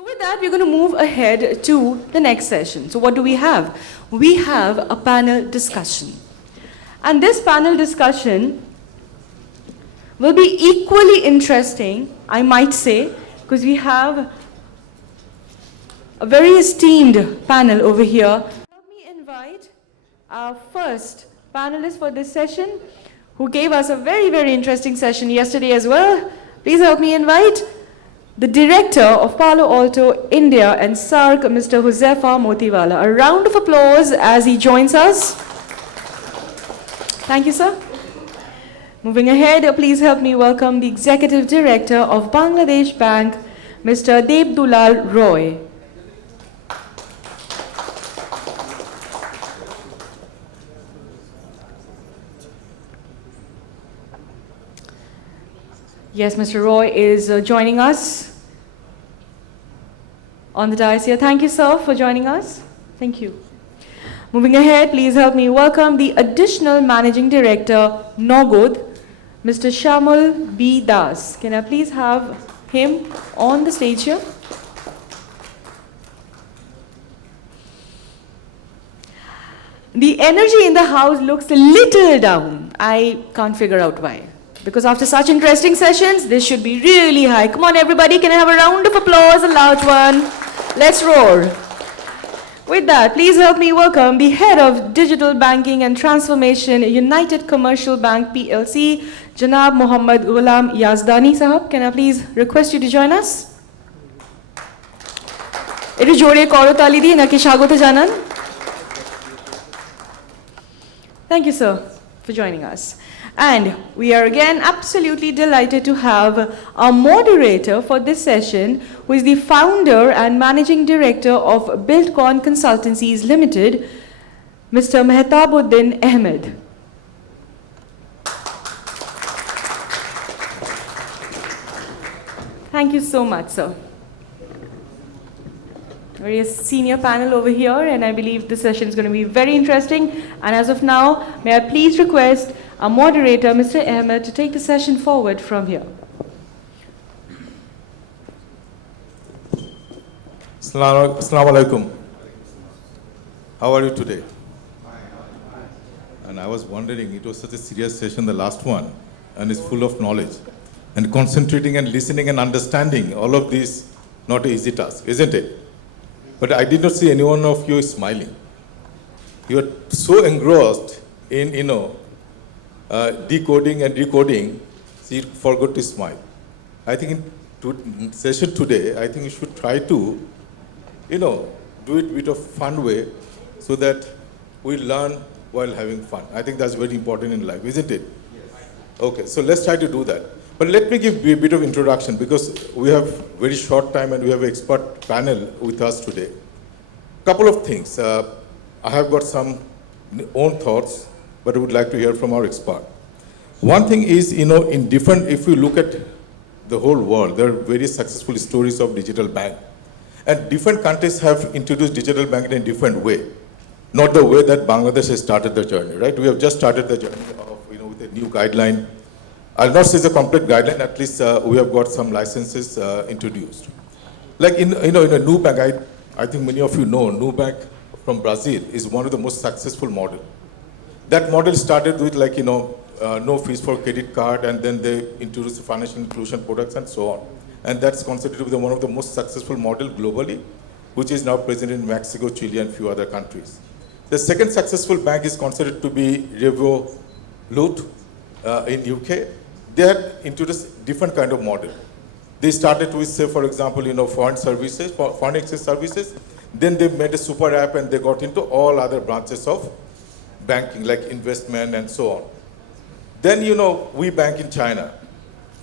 So with that, we're going to move ahead to the next session. So what do we have? We have a panel discussion. And this panel discussion will be equally interesting, I might say, because we have a very esteemed panel over here. Let me invite our first panelist for this session, who gave us a very interesting session yesterday as well. Please help me invite the Director of Palo Alto, India and SAARC, Mr. Huzefa Motiwala. A round of applause as he joins us. Thank you, sir. Moving ahead, please help me welcome the Executive Director of Bangladesh Bank, Mr. Debdulal Roy. Yes, Mr. Roy is joining us on the dais here. Thank you, sir, for joining us. Thank you. Moving ahead, please help me welcome the Additional Managing Director, Nogod, Mr. Shamal B. Das. Can I please have him on the stage here? The energy in the house looks a little down. I can't figure out why. Because after such interesting sessions, this should be really high. Come on, everybody, can I have a round of applause, a loud one? Let's roar. With that, please help me welcome the Head of Digital Banking and Transformation, United Commercial Bank PLC, Janab Mohammad Ghulam Yazdani Sahab. Can I please request you to join us? Etu jore korotali diye naki shagoto janan. Thank you, sir, for joining us. And we are again absolutely delighted to have our moderator for this session, who is the founder and managing director of Buildcon Consultancies Limited, Mr. Mehtabuddin Ahmed. Thank you so much, sir. Very senior panel over here, and I believe this session is going to be very interesting. And as of now, may I please request our moderator, Mr. Ahmed, to take the session forward from here. Assalamu alaikum. How are you today? And I was wondering, it was such a serious session, the last one, and it's full of knowledge. And concentrating and listening and understanding, all of this, not an easy task, isn't it? But I did not see any one of you smiling. You are so engrossed in, decoding and recoding, so you forgot to smile. I think in session today, I think you should try to, do it with a fun way so that we learn while having fun. I think that's very important in life, isn't it? Yes. Okay, so let's try to do that. But let me give a bit of introduction because we have very short time and we have an expert panel with us today. Couple of things. I have got some own thoughts, but I would like to hear from our expert. One thing is, if you look at the whole world, there are very successful stories of digital bank. And different countries have introduced digital bank in a different way. Not the way that Bangladesh has started the journey, right? We have just started the journey of, with a new guideline. I'll not say it's a complete guideline, at least we have got some licenses introduced. Like in a new bank, I think many of you know, new bank from Brazil is one of the most successful model. That model started with no fees for credit card, and then they introduced financial inclusion products and so on. And that's considered to be one of the most successful model globally, which is now present in Mexico, Chile, and few other countries. The second successful bank is considered to be Revolut in UK. They had introduced different kind of model. They started with, say, for example, foreign exchange services. Then they made a super app and they got into all other branches of banking, like investment and so on. Then, we bank in China.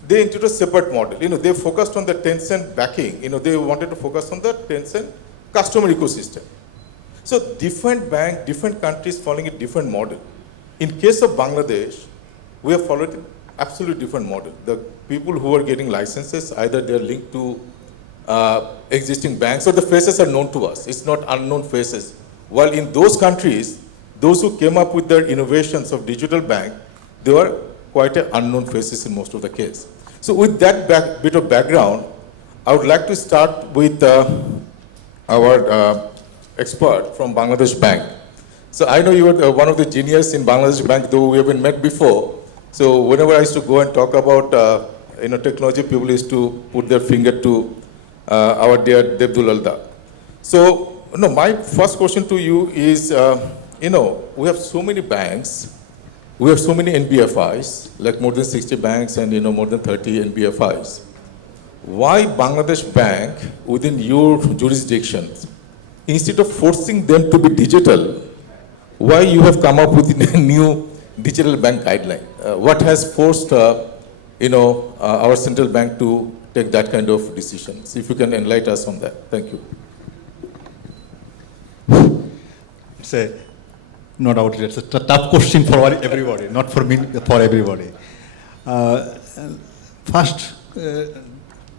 They introduced a separate model. They focused on the Tencent backing. They wanted to focus on the Tencent customer ecosystem. So different bank, different countries following a different model. In case of Bangladesh, we have followed an absolutely different model. The people who are getting licenses, either they're linked to existing banks or the faces are known to us. It's not unknown faces. While in those countries, those who came up with their innovations of digital bank, they were quite an unknown faces in most of the case. So with that bit of background, I would like to start with our expert from Bangladesh Bank. So I know you are one of the genius in Bangladesh Bank, though we haven't met before. So whenever I used to go and talk about technology, people used to put their finger to our dear Devdulalda. So my first question to you is, we have so many banks, we have so many NBFIs, like more than 60 banks and more than 30 NBFIs. Why Bangladesh Bank within your jurisdiction, instead of forcing them to be digital, why you have come up with a new digital bank guideline? What has forced our central bank to take that kind of decisions? If you can enlighten us on that. Thank you. No doubt, it's a tough question for everybody, not for me, for everybody. First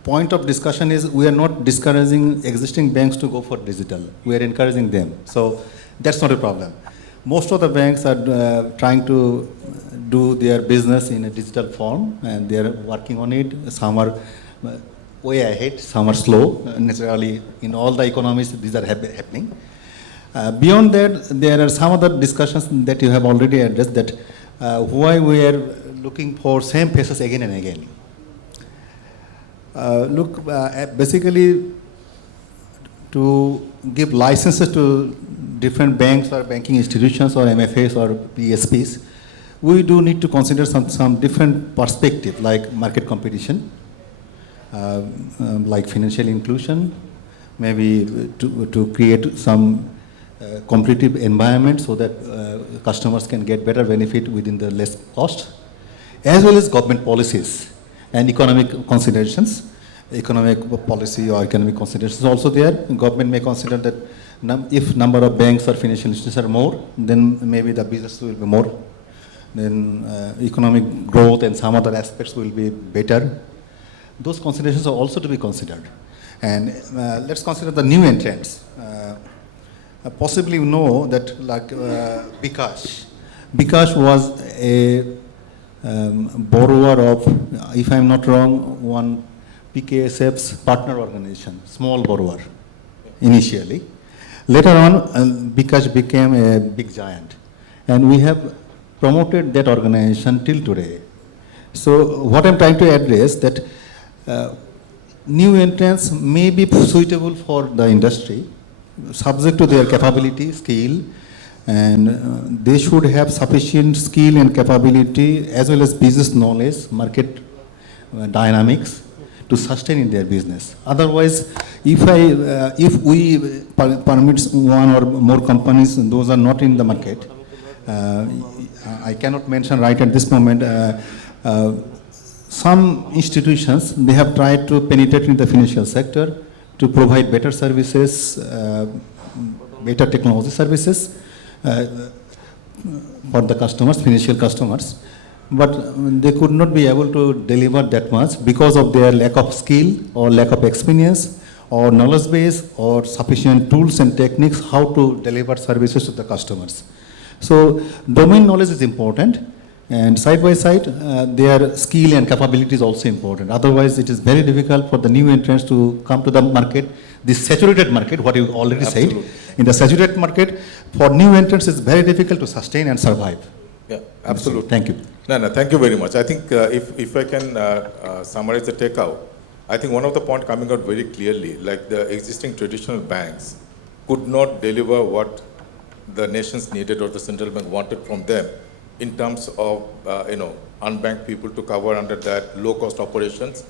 point of discussion is we are not discouraging existing banks to go for digital. We are encouraging them. So that's not a problem. Most of the banks are trying to do their business in a digital form, and they are working on it. Some are way ahead, some are slow. Naturally, in all the economies, these are happening. Beyond that, there are some other discussions that you have already addressed, that why we are looking for same faces again and again. Basically, to give licenses to different banks or banking institutions or MFAs or PSPs, we do need to consider some different perspective, like market competition, like financial inclusion, maybe to create some competitive environment so that customers can get better benefit within the less cost, as well as government policies and economic considerations. Economic policy or economic considerations also there. Government may consider that if number of banks or financial institutions are more, then maybe the business will be more. Then economic growth and some other aspects will be better. Those considerations are also to be considered. And let's consider the new entrants. Possibly you know that like Bikash. Bikash was a borrower of, if I'm not wrong, one PKSF's partner organization, small borrower initially. Later on, Bikash became a big giant. And we have promoted that organization till today. So what I'm trying to address that new entrants may be suitable for the industry, subject to their capability, skill, and they should have sufficient skill and capability as well as business knowledge, market dynamics to sustain in their business. Otherwise, if we permit one or more companies, and those are not in the market, I cannot mention right at this moment, some institutions, they have tried to penetrate in the financial sector to provide better services, better technology services for the customers, financial customers. But they could not be able to deliver that much because of their lack of skill or lack of experience or knowledge base or sufficient tools and techniques how to deliver services to the customers. So domain knowledge is important, and side by side, their skill and capability is also important. Otherwise, it is very difficult for the new entrants to come to the market, this saturated market, what you already said. In the saturated market, for new entrants, it's very difficult to sustain and survive. Yeah, absolutely. Thank you. No, thank you very much. I think if I can summarize the takeout, I think one of the points coming out very clearly, like the existing traditional banks could not deliver what the nations needed or the central bank wanted from them in terms of, unbanked people to cover under that low-cost operations,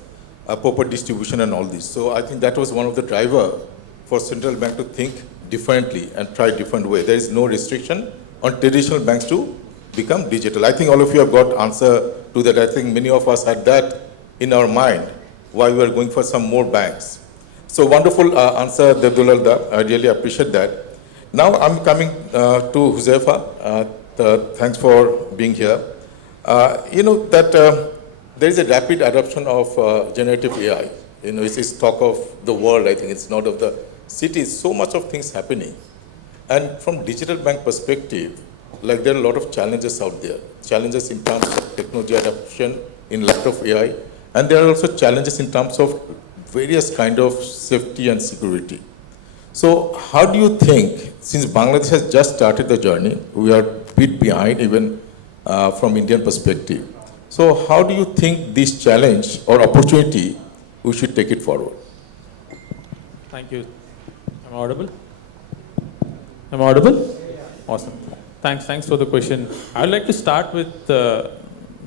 proper distribution and all this. So I think that was one of the driver for central bank to think differently and try different way. There is no restriction on traditional banks to become digital. I think all of you have got answer to that. I think many of us had that in our mind why we are going for some more banks. So wonderful answer, Devdulalda. I really appreciate that. Now I'm coming to Huzaifa. Thanks for being here. There is a rapid adoption of generative AI. It's talk of the world. I think it's not of the cities. So much of things happening. And from digital bank perspective, like there are a lot of challenges out there. Challenges in terms of technology adoption in light of AI. And there are also challenges in terms of various kind of safety and security. So how do you think, since Bangladesh has just started the journey, we are a bit behind even from Indian perspective. So how do you think this challenge or opportunity, we should take it forward? Thank you. Am I audible? Am I audible? Awesome. Thanks for the question. I would like to start with the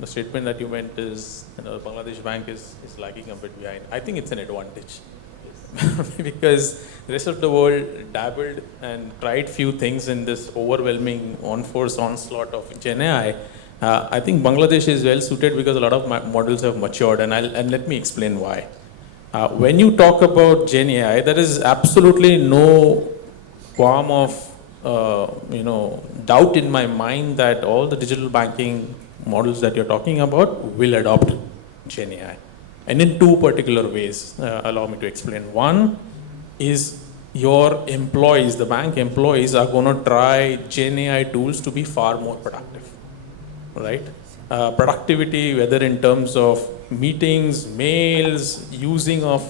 statement that you meant is, Bangladesh Bank is lagging a bit behind. I think it's an advantage because the rest of the world dabbled and tried few things in this overwhelming on-force onslaught of Gen AI. I think Bangladesh is well suited because a lot of models have matured, and let me explain why. When you talk about Gen AI, there is absolutely no qualm of doubt in my mind that all the digital banking models that you're talking about will adopt Gen AI. And in two particular ways, allow me to explain. One is your employees, the bank employees are going to try Gen AI tools to be far more productive, right? Productivity, whether in terms of meetings, mails, using of,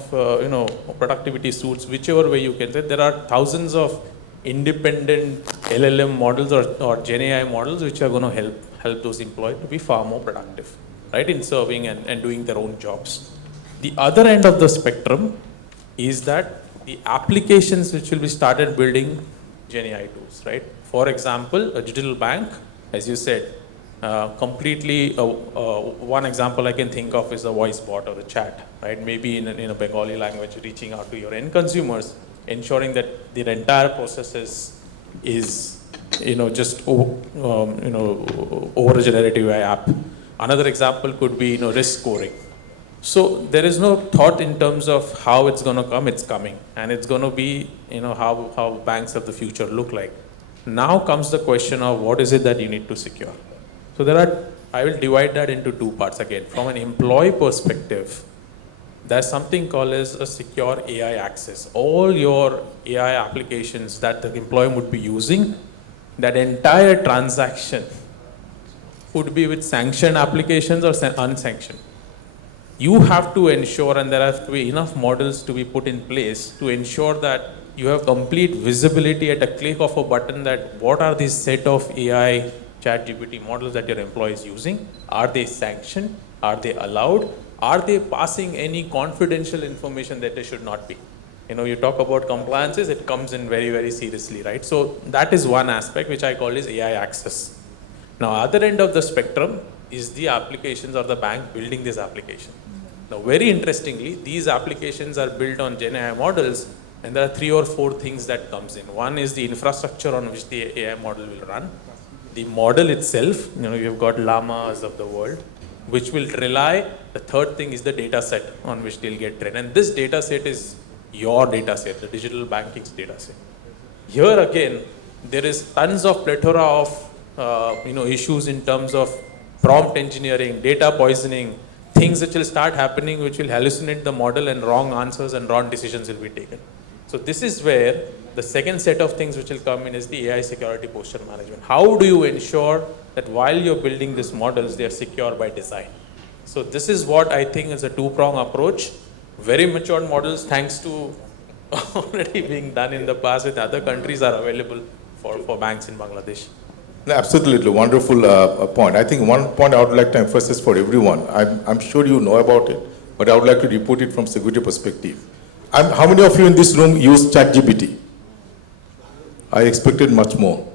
productivity suites, whichever way you can say, there are thousands of independent LLM models or Gen AI models which are going to help those employees to be far more productive, right, in serving and doing their own jobs. The other end of the spectrum is that the applications which will be started building Gen AI tools, right? For example, a digital bank, as you said, completely, one example I can think of is a voice bot or a chat, right? Maybe in a Bengali language, reaching out to your end consumers, ensuring that the entire process is just over a generative AI app. Another example could be risk scoring. So there is no thought in terms of how it's going to come. It's coming, and it's going to be how banks of the future look like. Now comes the question of what is it that you need to secure. So I will divide that into two parts again. From an employee perspective, there's something called as a secure AI access. All your AI applications that the employee would be using, that entire transaction would be with sanctioned applications or unsanctioned. You have to ensure, and there have to be enough models to be put in place to ensure that you have complete visibility at a click of a button that what are these set of AI ChatGPT models that your employee is using? Are they sanctioned? Are they allowed? Are they passing any confidential information that they should not be? You talk about compliances, it comes in very, very seriously, right? So that is one aspect which I call is AI access. Now, other end of the spectrum is the applications or the bank building this application. Now, very interestingly, these applications are built on Gen AI models, and there are 3 or 4 things that comes in. One is the infrastructure on which the AI model will run. The model itself, you've got llamas of the world, which will rely. The third thing is the data set on which they'll get trained. And this data set is your data set, the digital banking's data set. Here again, there is tons of plethora of issues in terms of prompt engineering, data poisoning, things which will start happening which will hallucinate the model, and wrong answers and wrong decisions will be taken. So this is where the second set of things which will come in is the AI security posture management. How do you ensure that while you're building these models, they are secure by design? So this is what I think is a two-prong approach. Very matured models, thanks to already being done in the past with other countries, are available for banks in Bangladesh. No, absolutely, wonderful point. I think one point I would like to emphasize for everyone, I'm sure you know about it, but I would like to report it from security perspective. How many of you in this room use ChatGPT? I expected much more.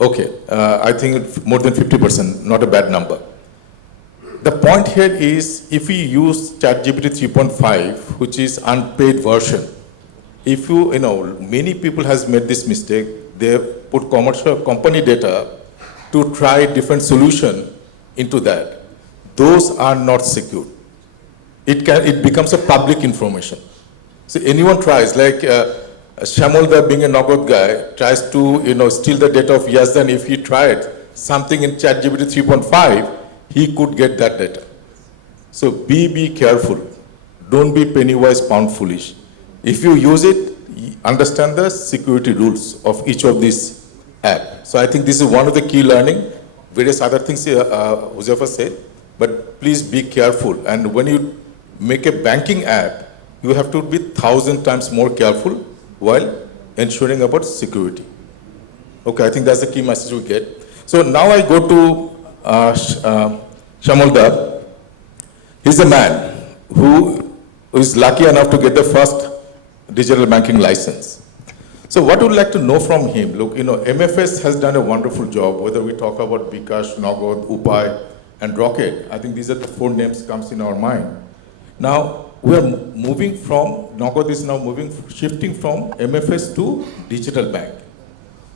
Okay, I think more than 50%, not a bad number. The point here is, if we use ChatGPT 3.5, which is unpaid version, if many people has made this mistake, they put commercial company data to try different solution into that. Those are not secure. It becomes a public information. So anyone tries, like Shamolda being a Nagod guy, tries to steal the data of Yazdan. If he tried something in ChatGPT 3.5, he could get that data. So be careful. Don't be penny wise, pound foolish. If you use it, understand the security rules of each of these apps. So I think this is one of the key learning. Various other things Josefa said, but please be careful. And when you make a banking app, you have to be 1,000 times more careful while ensuring about security. Okay, I think that's the key message we get. So now I go to Shamolda. He's a man who is lucky enough to get the first digital banking license. So what would like to know from him? Look, MFS has done a wonderful job, whether we talk about Bikash, Nagad, Upay, and Rocket. I think these are the 4 names comes in our mind. Now, we are moving from, Nagad is now shifting from MFS to digital bank.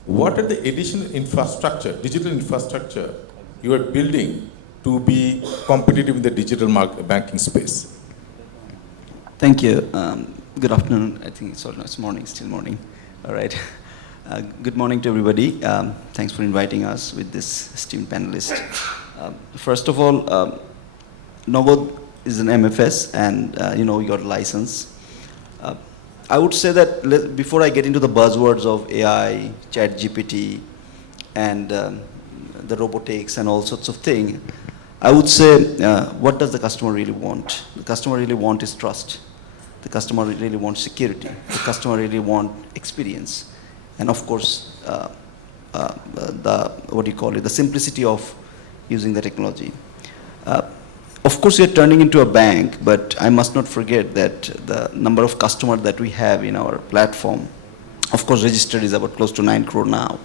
What are the additional infrastructure, digital infrastructure you are building to be competitive in the digital banking space? Thank you. Good afternoon. I think it's morning, still morning. All right. Good morning to everybody. Thanks for inviting us with this esteemed panelist. First of all, Nagad is an MFS, and we got a license. I would say that before I get into the buzzwords of AI, ChatGPT, and the robotics and all sorts of things, I would say, what does the customer really want? The customer really wants is trust. The customer really wants security. The customer really wants experience. And of course, the simplicity of using the technology. Of course, we are turning into a bank, but I must not forget that the number of customers that we have in our platform, of course, registered is about close to 9 crore now,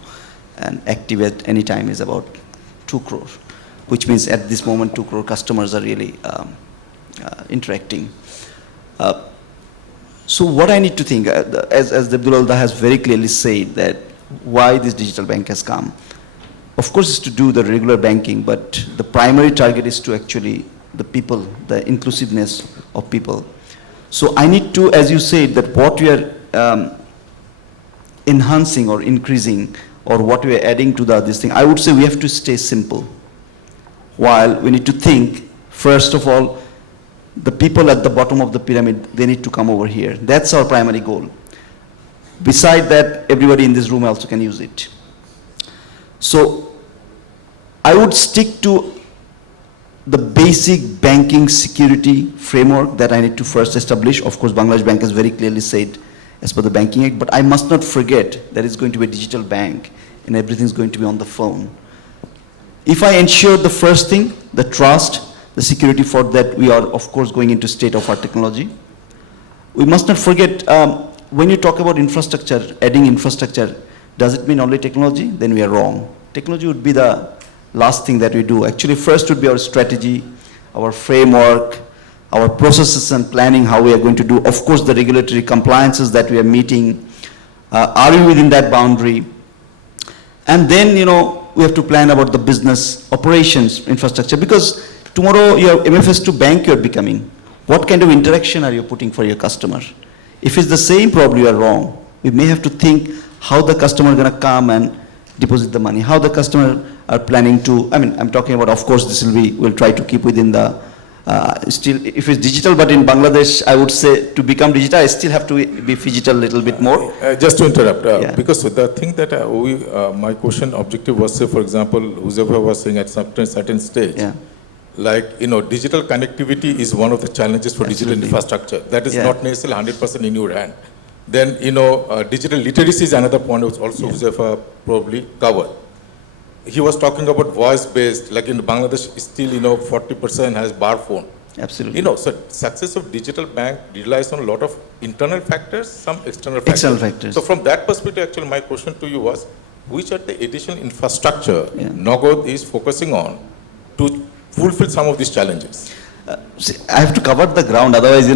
and active at any time is about 2 crore, which means at this moment 2 crore customers are really interacting. So what I need to think, as Abdullah has very clearly said, that why this digital bank has come. Of course, it's to do the regular banking, but the primary target is to actually the people, the inclusiveness of people. So I need to, as you said, that what we are enhancing or increasing, or what we are adding to this thing, I would say we have to stay simple. While we need to think, first of all, the people at the bottom of the pyramid, they need to come over here. That's our primary goal. Beside that, everybody in this room also can use it. So I would stick to the basic banking security framework that I need to first establish. Of course, Bangladesh Bank has very clearly said as per the Banking Act, but I must not forget that it's going to be a digital bank and everything's going to be on the phone. If I ensure the first thing, the trust, the security, for that we are of course going into state of art technology. We must not forget, when you talk about infrastructure, adding infrastructure, does it mean only technology? Then we are wrong. Technology would be the last thing that we do. Actually, first would be our strategy, our framework, our processes and planning, how we are going to do. Of course, the regulatory compliances that we are meeting, are we within that boundary? And then, we have to plan about the business operations infrastructure, because tomorrow your MFS to bank you're becoming. What kind of interaction are you putting for your customer? If it's the same, probably you are wrong. We may have to think how the customer is going to come and deposit the money, how the customer are planning to, I'm talking about, of course, we'll try to keep within the, still, if it's digital, but in Bangladesh, I would say to become digital, I still have to be phygital a little bit more. Just to interrupt, Yeah. because the thing that my question objective was, say, for example, Huzefa was saying at some certain stage, Yeah. like, digital connectivity is one of the challenges for digital Absolutely. infrastructure. That is Yeah. not necessarily 100% in your hand. Then, digital literacy is another point which also Huzefa probably covered. He was talking about voice-based, like in Bangladesh, still, 40% has bar phone. Absolutely. So success of digital bank relies on a lot of internal factors, some external factors. External factors. So from that perspective, actually, my question to you was, which are the additional infrastructure Yeah. Nagad is focusing on to fulfill some of these challenges? See, I have to cover the ground, otherwise,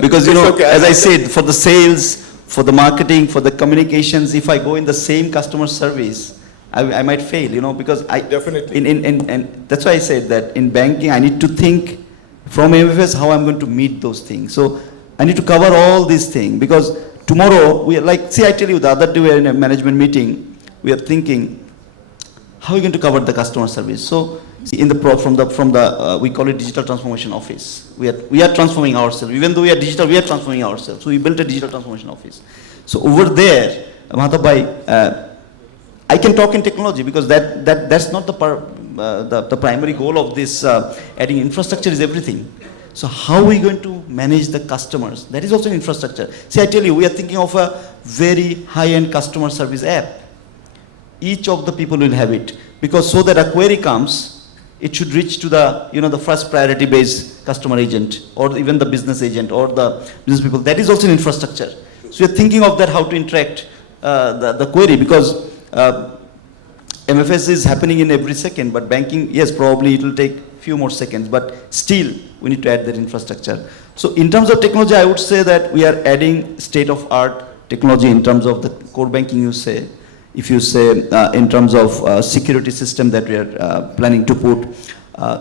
because, It's okay. as I said, for the sales, for the marketing, for the communications, if I go in the same customer service, I might fail, because Definitely. And that's why I said that in banking, I need to think from MFS how I'm going to meet those things. So I need to cover all these things, because tomorrow, we are like, see, I tell you, the other day we were in a management meeting, we are thinking, how are we going to cover the customer service? So in the we call it digital transformation office. We are transforming ourselves. Even though we are digital, we are transforming ourselves. So we built a digital transformation office. So over there, Mahathir Bhai, I can talk in technology, because that's not the primary goal of this. Adding infrastructure is everything. So how are we going to manage the customers? That is also infrastructure. See, I tell you, we are thinking of a very high-end customer service app. Each of the people will have it, because so that a query comes, it should reach to the, the first priority based customer agent, or even the business agent, or the business people. That is also an infrastructure. So we are thinking of that, how to interact the query, because MFS is happening in every second, but banking, yes, probably it will take few more seconds, but still we need to add that infrastructure. So in terms of technology, I would say that we are adding state-of-art technology in terms of the core banking, you say. If you say in terms of security system that we are planning to put,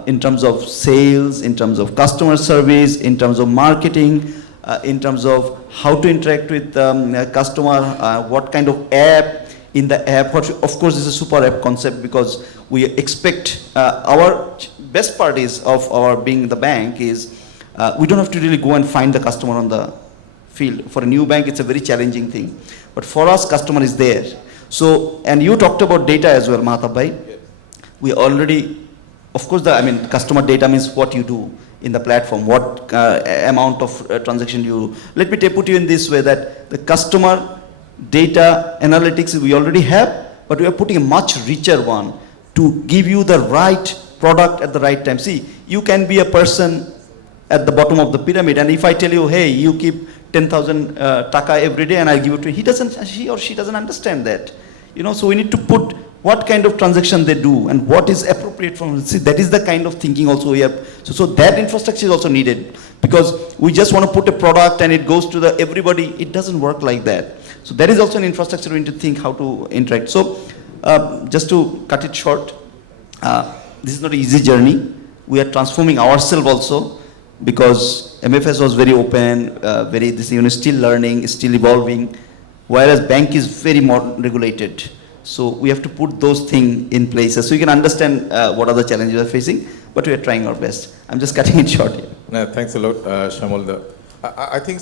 in terms of sales, in terms of customer service, in terms of marketing, in terms of how to interact with customer, what kind of app, in the app, of course this is a super app concept, because we expect our best part is of our being the bank is we don't have to really go and find the customer on the field. For a new bank, it's a very challenging thing. But for us, customer is there. So, and you talked about data as well, Mahatab bhai. Yes. We already, of course, customer data means what you do in the platform, what amount of transaction you do. Let me put you in this way, that the customer data analytics we already have, but we are putting a much richer one to give you the right product at the right time. See, you can be a person at the bottom of the pyramid, and if I tell you, hey, you keep 10,000 taka every day and I give it to you, he or she doesn't understand that. So we need to put what kind of transaction they do and what is appropriate for them. See, that is the kind of thinking also we have. So that infrastructure is also needed, because we just want to put a product and it goes to the everybody. It doesn't work like that. So that is also an infrastructure we need to think how to interact. So just to cut it short, this is not an easy journey. We are transforming ourselves also, because MFS was very open, still learning, still evolving, whereas bank is very more regulated. So we have to put those things in place so you can understand what are the challenges we are facing, but we are trying our best. I'm just cutting it short here. No, thanks a lot, Shamulda. I think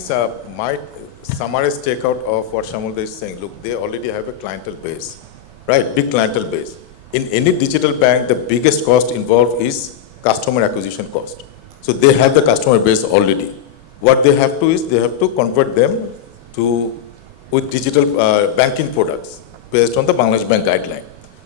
my summarized takeout of what Shamulda is saying, look, they already have a clientele base, right? Big clientele base. In any digital bank, the biggest cost involved is customer acquisition cost. So they have the customer base already. What they have to is they have to convert them with digital banking products based on the Bangladesh Bank guideline.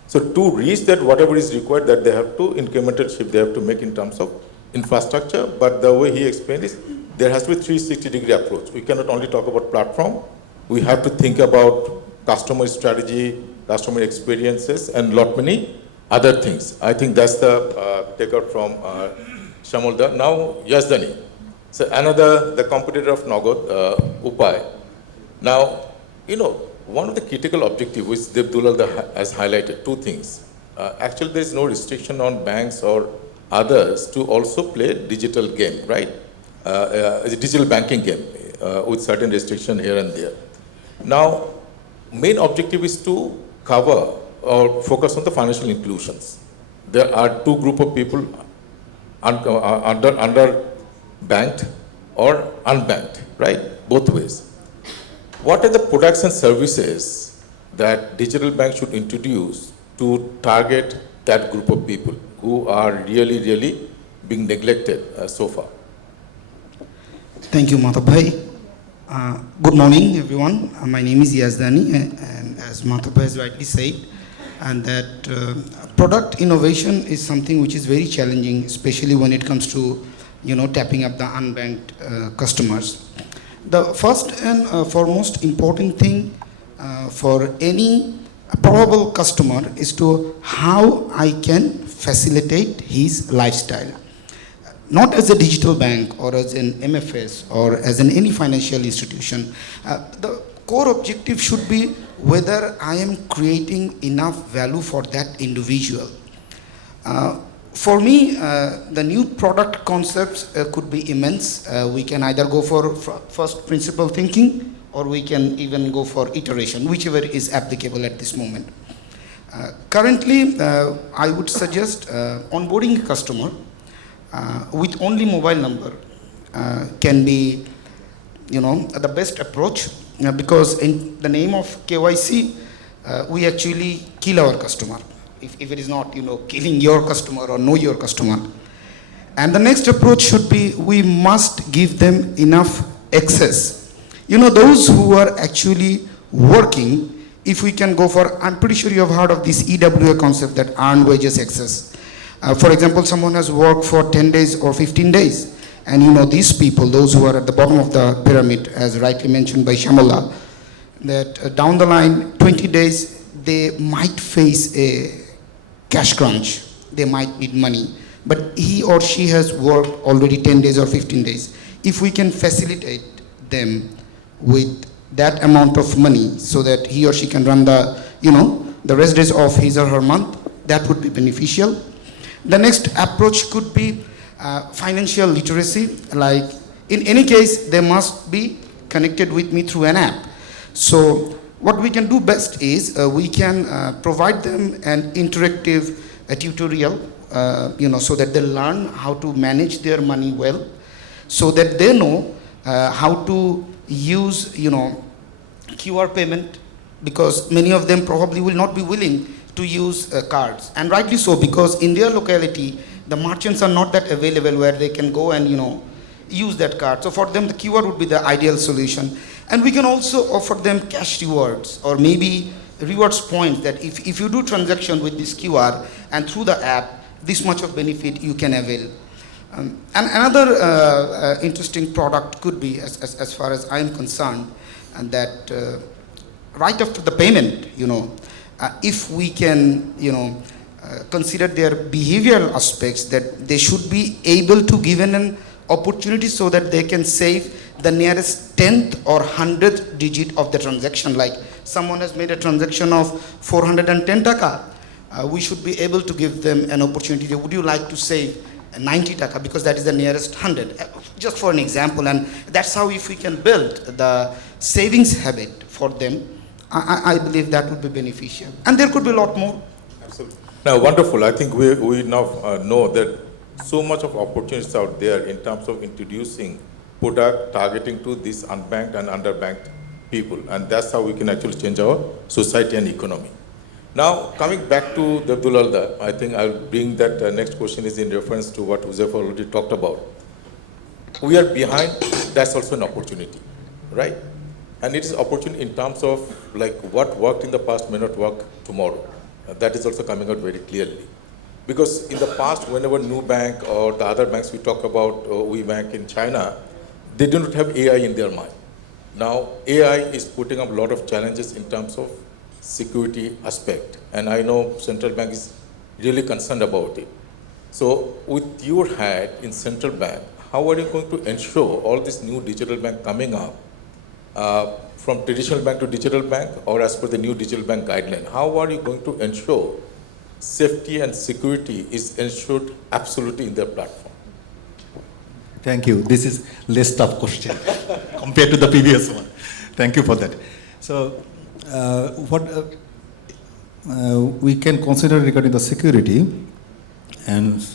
So to reach that, whatever is required, that they have to incremental shift they have to make in terms of infrastructure. But the way he explained is there has to be 360-degree approach. We cannot only talk about platform. We have to think about customer strategy, customer experiences, and lot many other things. I think that's the takeout from Shamulda. Now, Yazdani. So the competitor of Nagad, Upay. Now, one of the critical objectives which Devdullah has highlighted, two things. Actually, there is no restriction on banks or others to also play digital game, right? A digital banking game with certain restriction here and there. Now, main objective is to cover or focus on the financial inclusions. There are two group of people under banked or unbanked, right? Both ways. What are the products and services that digital banks should introduce to target that group of people who are really, really being neglected so far? Thank you, Mahatab bhai. Good morning, everyone. My name is Yazdani, and as Mahatab bhai has rightly said, and that product innovation is something which is very challenging, especially when it comes to, tapping up the unbanked customers. The first and foremost important thing for any probable customer is to how I can facilitate his lifestyle. Not as a digital bank or as an MFS or as any financial institution. The core objective should be whether I am creating enough value for that individual. For me, the new product concepts could be immense. We can either go for first principle thinking, or we can even go for iteration, whichever is applicable at this moment. Currently, I would suggest onboarding a customer with only mobile number can be, the best approach, because in the name of KYC, we actually kill our customer. If it is not, killing your customer or know your customer. And the next approach should be, we must give them enough access. You know, those who are actually working, if we can go for, I'm pretty sure you have heard of this EWA concept, that earned wages access. For example, someone has worked for 10 days or 15 days. And you know, these people, those who are at the bottom of the pyramid, as rightly mentioned by Shamala, that down the line, 20 days, they might face a cash crunch. They might need money. But he or she has worked already 10 days or 15 days. If we can facilitate them with that amount of money so that he or she can run the, you know, the rest days of his or her month, that would be beneficial. The next approach could be financial literacy. Like, in any case, they must be connected with me through an app. So what we can do best is we can provide them an interactive tutorial, you know, so that they learn how to manage their money well, so that they know how to use, you know, QR payment, because many of them probably will not be willing to use cards, and rightly so, because in their locality the merchants are not that available where they can go and, you know, use that card. So for them the QR would be the ideal solution. And we can also offer them cash rewards, or maybe rewards points, that if you do transaction with this QR and through the app, this much of benefit you can avail. And another interesting product could be, as far as I am concerned, and that right after the payment, you know, if we can, you know, consider their behavioral aspects, that they should be able to given an opportunity so that they can save the nearest 10th or 100th digit of the transaction. Like, someone has made a transaction of 410 taka, we should be able to give them an opportunity. Would you like to save 90 taka, because that is the nearest 100, just for an example. And that's how, if we can build the savings habit for them, I believe that would be beneficial. And there could be a lot more. Absolutely. Now, wonderful. I think we now know that so much of opportunities out there in terms of introducing product targeting to these unbanked and underbanked people. And that's how we can actually change our society and economy. Now, coming back to the Abdul, I think I'll bring that next question is in reference to what Joseph already talked about. We are behind, that's also an opportunity, right? And it is opportunity in terms of like what worked in the past may not work tomorrow. That is also coming out very clearly. Because in the past, whenever New Bank or the other banks we talk about, WeBank in China, they do not have AI in their mind. Now, AI is putting up a lot of challenges in terms of security aspect. And I know central bank is really concerned about it. So with your hat in central bank, how are you going to ensure all this new digital bank coming up from traditional bank to digital bank, or as per the new digital bank guideline? How are you going to ensure safety and security is ensured absolutely in their platform? Thank you. This is less tough question compared to the previous one. Thank you for that. So, what we can consider regarding the security and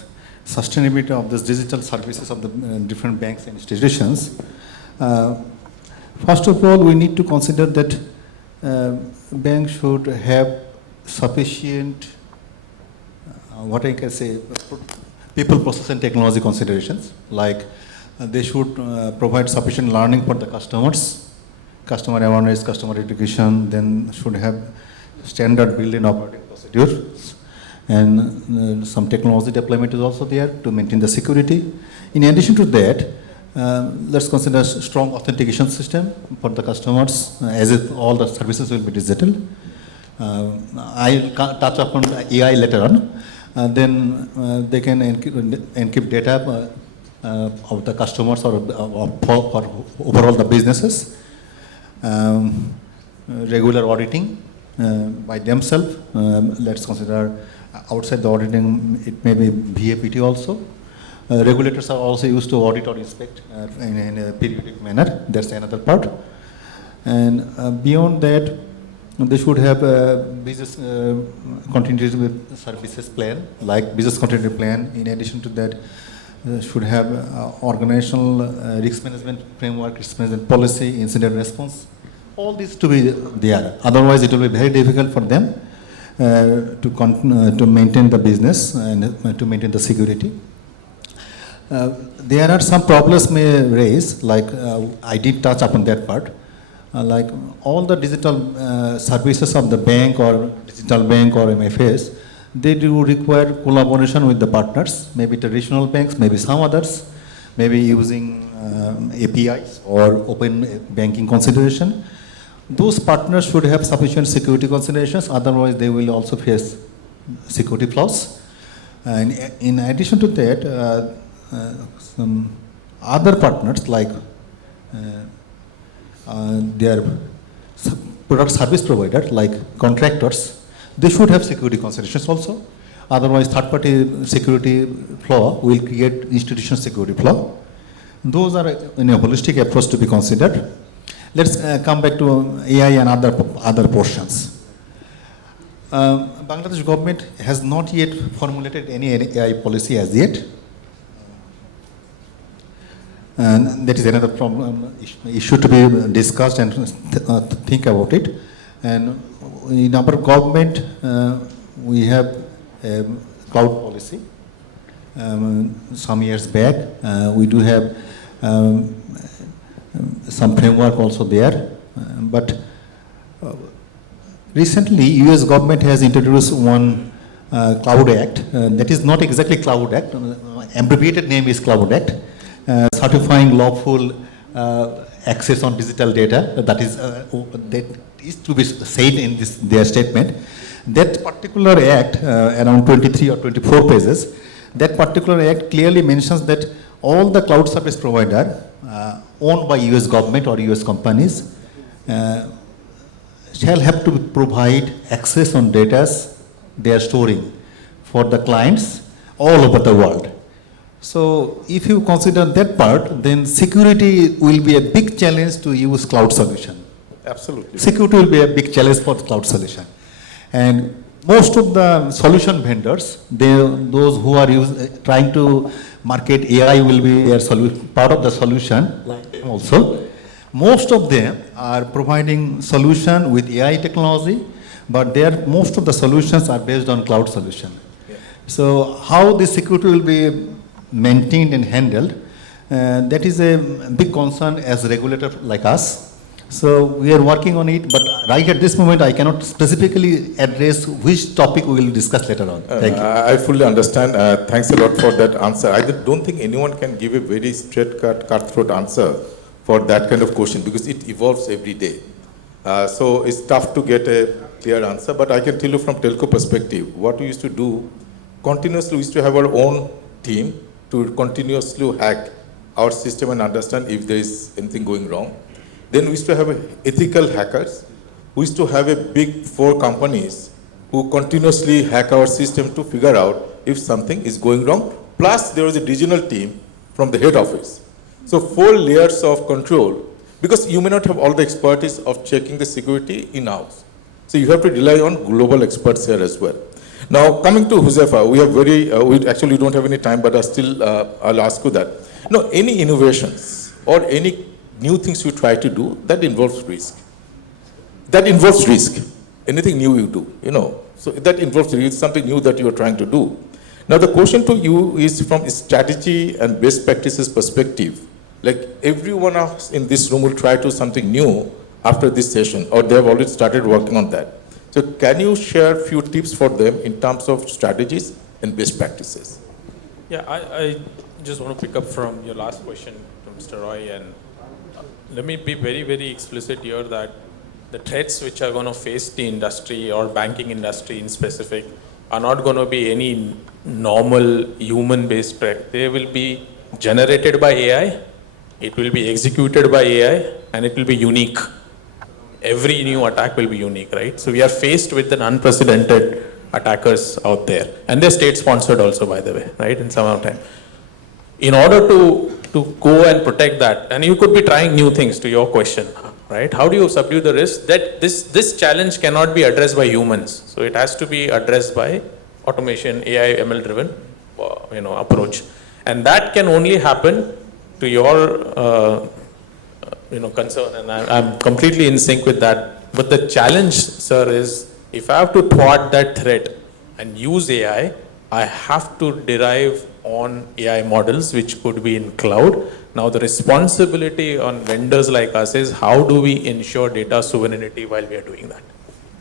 sustainability of these digital services of the different banks and institutions. First of all, we need to consider that banks should have sufficient, what I can say, people, process and technology considerations. Like they should provide sufficient learning for the customers, customer awareness, customer education, then should have standard built-in operating procedures, and some technology deployment is also there to maintain the security. In addition to that, let's consider strong authentication system for the customers, as if all the services will be digital. I'll touch upon AI later on. Then they can encrypt data of the customers or for overall the businesses. Regular auditing by themselves. Let's consider outside the auditing, it may be VAPT also. Regulators are also used to audit or inspect in a periodic manner. That's another part. And beyond that, they should have a business continuity services plan, like business continuity plan. In addition to that, should have organizational risk management framework, risk management policy, incident response. All this to be there. Otherwise, it will be very difficult for them to maintain the business and to maintain the security. there are some problems may raise, like I did touch upon that part. Like all the digital services of the bank or digital bank or MFS, they do require collaboration with the partners, maybe traditional banks, maybe some others, maybe using APIs or open banking consideration. Those partners should have sufficient security considerations, otherwise they will also face security flaws. And in addition to that, some other partners like their product service provider, like contractors, they should have security considerations also. Otherwise, third-party security flaw will create institutional security flaw. Those are in a holistic approach to be considered. Let's come back to AI and other portions. Bangladesh government has not yet formulated any AI policy as yet. And that is another problem, issue to be discussed and think about it. And in our government, we have a cloud policy. Some years back, we do have some framework also there. But recently, US government has introduced one Cloud Act. That is not exactly Cloud Act. Abbreviated name is Cloud Act. Certifying lawful access on digital data, that is to be said in their statement. That particular act, around 23 or 24 pages, that particular act clearly mentions that all the cloud service provider owned by US government or US companies shall have to provide access on data they are storing for the clients all over the world. So if you consider that part, then security will be a big challenge to use cloud solution. Absolutely. Security will be a big challenge for the cloud solution. And most of the solution vendors, those who are trying to market AI will be their part of the solution also. Most of them are providing solution with AI technology, but most of the solutions are based on cloud solution. Yeah. So how this security will be maintained and handled, that is a big concern as a regulator like us. So we are working on it, but right at this moment, I cannot specifically address which topic we will discuss later on. Thank you. I fully understand. Thanks a lot for that answer. I don't think anyone can give a very cutthroat answer for that kind of question because it evolves every day. So it's tough to get a clear answer, but I can tell you from telco perspective, what we used to do, continuously we used to have our own team to continuously hack our system and understand if there is anything going wrong. Then we used to have ethical hackers. We used to have a big 4 companies who continuously hack our system to figure out if something is going wrong. Plus, there was a digital team from the head office. So 4 layers of control, because you may not have all the expertise of checking the security in-house. So you have to rely on global experts here as well. Now, coming to Huzefa, we actually don't have any time, but I'll ask you that. No, any innovations or any new things you try to do, that involves risk. That involves risk. Anything new you do, So that involves risk, something new that you are trying to do. Now the question to you is from strategy and best practices perspective. Like everyone else in this room will try to something new after this session, or they have already started working on that. So can you share a few tips for them in terms of strategies and best practices? Yeah, I just want to pick up from your last question to Mr. Roy, and let me be very, very explicit here that the threats which are going to face the industry or banking industry in specific are not going to be any normal human-based threat. They will be generated by AI, it will be executed by AI, and it will be unique. Every new attack will be unique, right? So we are faced with an unprecedented attackers out there. And they're state-sponsored also, by the way, right, in some of the time. In order to go and protect that, and you could be trying new things to your question, right? How do you subdue the risk? That this challenge cannot be addressed by humans. So it has to be addressed by automation, AI, ML driven, approach. And that can only happen to your, concern. And I'm completely in sync with that. But the challenge, sir, is if I have to thwart that threat and use AI, I have to derive on AI models, which could be in cloud. Now, the responsibility on vendors like us is how do we ensure data sovereignty while we are doing that?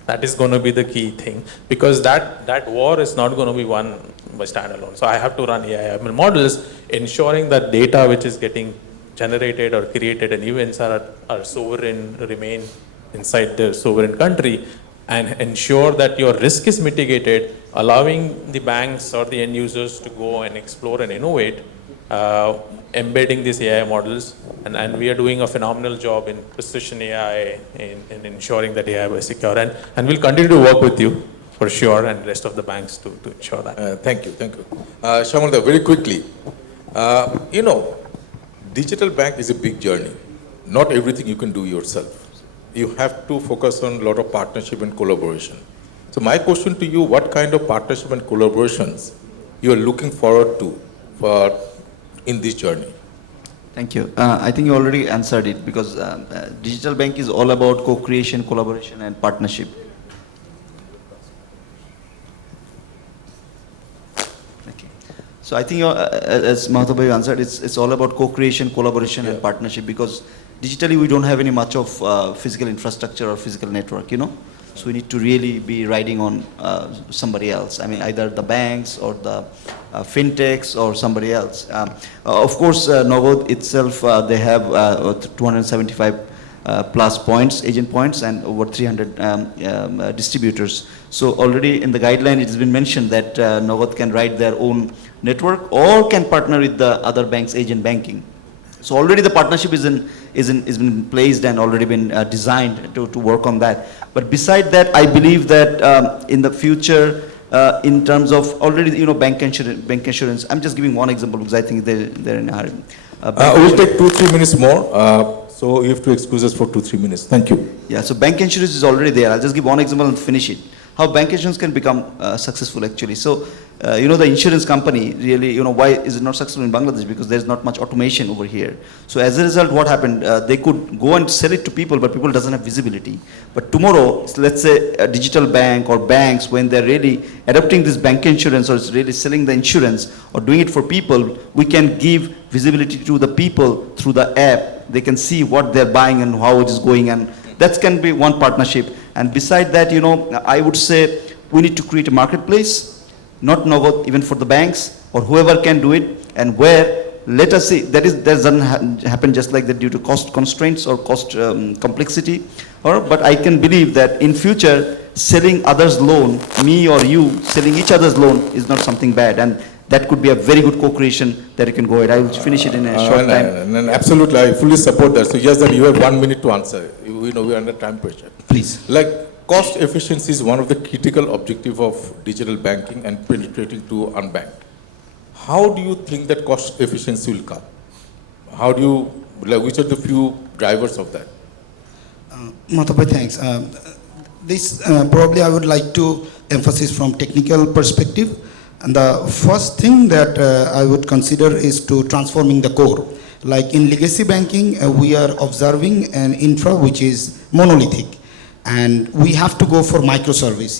That is going to be the key thing, because that war is not going to be won by standalone. So I have to run AI/ML models, ensuring that data which is getting generated or created and events are sovereign, remain inside the sovereign country, and ensure that your risk is mitigated, allowing the banks or the end users to go and explore and innovate, embedding these AI models. And we are doing a phenomenal job in precision AI, in ensuring that AI is secure. And we'll continue to work with you for sure, and rest of the banks to ensure that. Thank you. Shamalda, very quickly, digital bank is a big journey. Not everything you can do yourself. You have to focus on a lot of partnership and collaboration. So my question to you, what kind of partnership and collaborations you are looking forward to in this journey? Thank you. I think you already answered it, because digital bank is all about co-creation, collaboration, and partnership. Okay. So I think, as Mahathir answered, it's all about co-creation, collaboration, and partnership, because digitally we don't have any much of physical infrastructure or physical network, So we need to really be riding on somebody else. I mean, either the banks or the fintechs or somebody else. Of course, Navod itself, they have 275 plus points, agent points, and over 300 distributors. So already in the guideline, it has been mentioned that Navod can ride their own network or can partner with the other banks' agent banking. So already the partnership is been placed and already been designed to work on that. But beside that, I believe that in the future, in terms of already, bank insurance, I'm just giving one example because I think they're in a hurry. We'll take 2-3 minutes more. So you have to excuse us for 2-3 minutes. Thank you. Yeah, so bank insurance is already there. I'll just give one example and finish it. How bank insurance can become successful actually. So, the insurance company really, why is it not successful in Bangladesh? Because there's not much automation over here. So as a result, what happened? They could go and sell it to people, but people doesn't have visibility. But tomorrow, let's say a digital bank or banks, when they're really adopting this bank insurance or it's really selling the insurance or doing it for people, we can give visibility to the people through the app. They can see what they're buying and how it is going, and that can be one partnership. And beside that, I would say we need to create a marketplace, not Navod, even for the banks or whoever can do it, and where, let us see, that doesn't happen just like that due to cost constraints or cost complexity. But I can believe that in future, selling others' loan, me or you, selling each other's loan is not something bad. And that could be a very good co-creation that you can go ahead. I will finish it in a short time. Absolutely, I fully support that. So just that you have 1 minute to answer. We are under time pressure. Please. Cost efficiency is one of the critical objectives of digital banking and penetrating to unbanked. How do you think that cost efficiency will come? How do you, which are the few drivers of that? Mahathir, thanks. This probably I would like to emphasize from technical perspective. And the first thing that I would consider is to transforming the core. Like in legacy banking, we are observing an infra which is monolithic. And we have to go for microservice,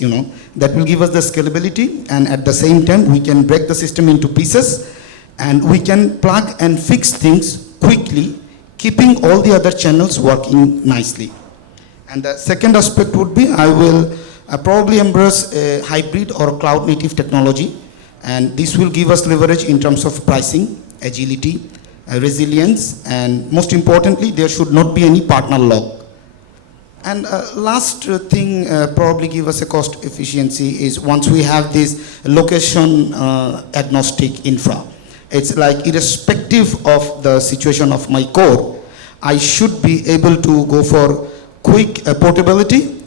that will give us the scalability, and at the same time we can break the system into pieces and we can plug and fix things quickly, keeping all the other channels working nicely. And the second aspect would be I will probably embrace a hybrid or cloud native technology, and this will give us leverage in terms of pricing, agility, resilience, and most importantly, there should not be any partner lock. And last thing probably give us a cost efficiency is once we have this location agnostic infra. It's like irrespective of the situation of my core, I should be able to go for quick portability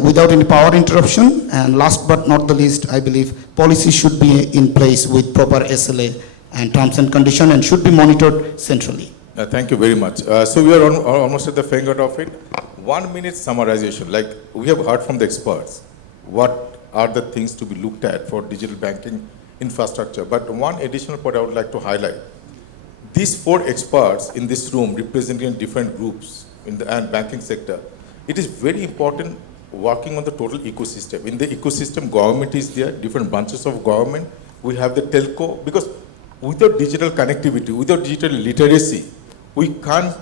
without any power interruption. And last but not the least, I believe policy should be in place with proper SLA and terms and conditions and should be monitored centrally. Thank you very much. So we are almost at the finger of it. 1 minute summarization, like we have heard from the experts, what are the things to be looked at for digital banking infrastructure. But one additional point I would like to highlight. These 4 experts in this room representing different groups in the banking sector, it is very important working on the total ecosystem. In the ecosystem, government is there, different branches of government. We have the telco, because without digital connectivity, without digital literacy, we can't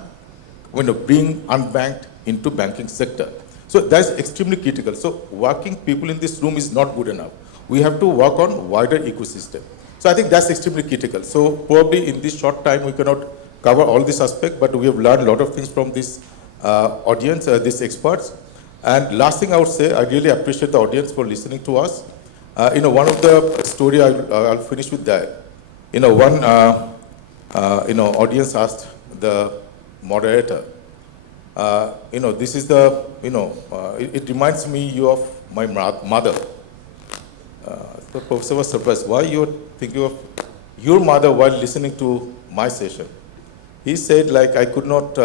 bring unbanked into banking sector. So that's extremely critical. So working people in this room is not good enough. We have to work on wider ecosystem. So I think that's extremely critical. So probably in this short time we cannot cover all this aspect, but we have learned a lot of things from this audience, these experts. And last thing I would say, I really appreciate the audience for listening to us. One of the story, I'll finish with that. One audience asked the moderator, this is the, it reminds me of my mother. The professor was surprised, why you're thinking of your mother while listening to my session? He said, like, I could not,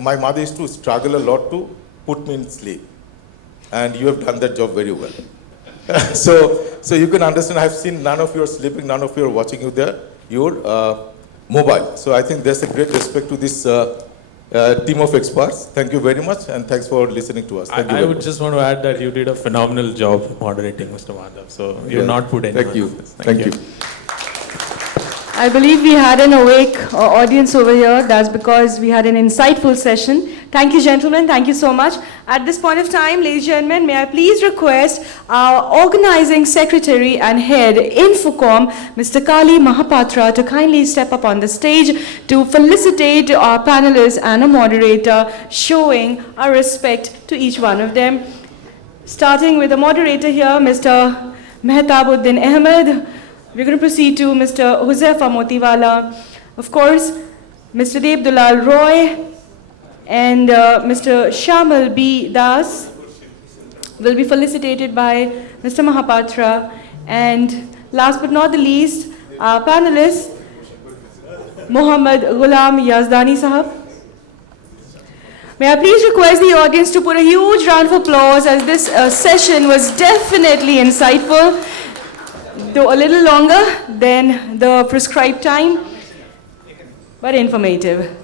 my mother used to struggle a lot to put me in sleep. And you have done that job very well. So you can understand, I've seen none of you are sleeping, none of you are watching your mobile. So I think there's a great respect to this team of experts. Thank you very much, and thanks for listening to us. Thank you I very would much. just want to add that you did a phenomenal job moderating, Mr. Madhav. So you're not put anyone. Thank you. on this. Thank you. I believe we had an awake audience over here. That's because we had an insightful session. Thank you, gentlemen. Thank you so much. At this point of time, ladies and gentlemen, may I please request our organizing secretary and head, Infocom, Mr. Kali Mahapatra, to kindly step up on the stage to felicitate our panelists and a moderator, showing our respect to each one of them. Starting with the moderator here, Mr. Mehtabuddin Ahmed. We're going to proceed to Mr. Huzefa Motiwala, of course, Mr. Devdulal Roy, and Mr. Shamal B. Das will be felicitated by Mr. Mahapatra. And last but not the least, our panelist, Muhammad Ghulam Yazdani Sahab. May I please request the audience to put a huge round of applause, as this session was definitely insightful, though a little longer than the prescribed time, but informative.